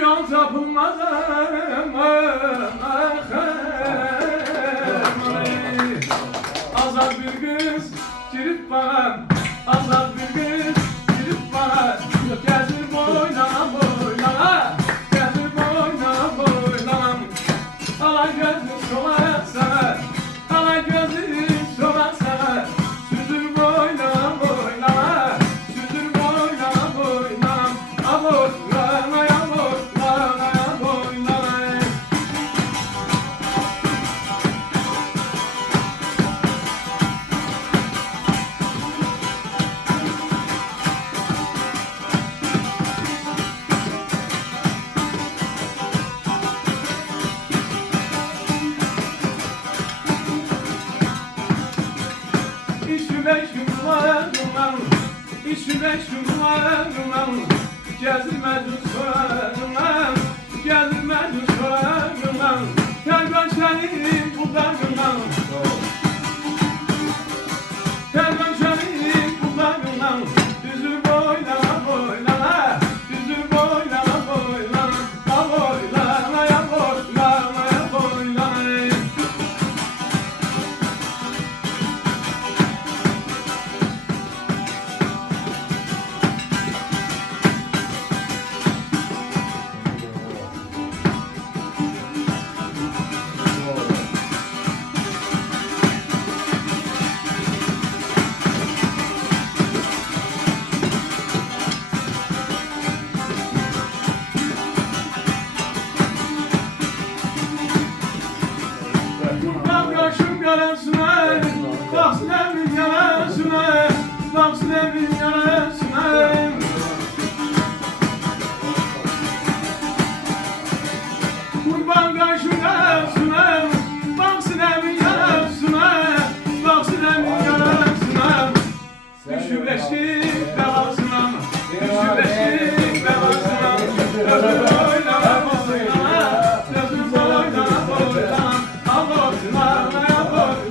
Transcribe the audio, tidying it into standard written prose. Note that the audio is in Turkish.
Yol tapılmaz azad bir kız girip bana, azad bir kız girip bana, gezir boynana boynana, gezir boynana boynana, ala gözün sola sana, ala gözün sola sana, süzür boynana boynana, süzür boynana boynana, aboylana ya boylana ya boylana. İşime şunlarım, gezilmedin sorarım, gezilmedin sorarım, terben senin kullarından, terben senin kullarından, düzü boylana boylana, düzü boylana boylana, a boylana ya boylana ya boylana. Başım yarasına, baksın emin yarasına, baksın emin yarasına. Kurban kaşın yarasına, baksın emin yarasına, baksın emin yarasına. Düşü beşik belasına, düşü beşik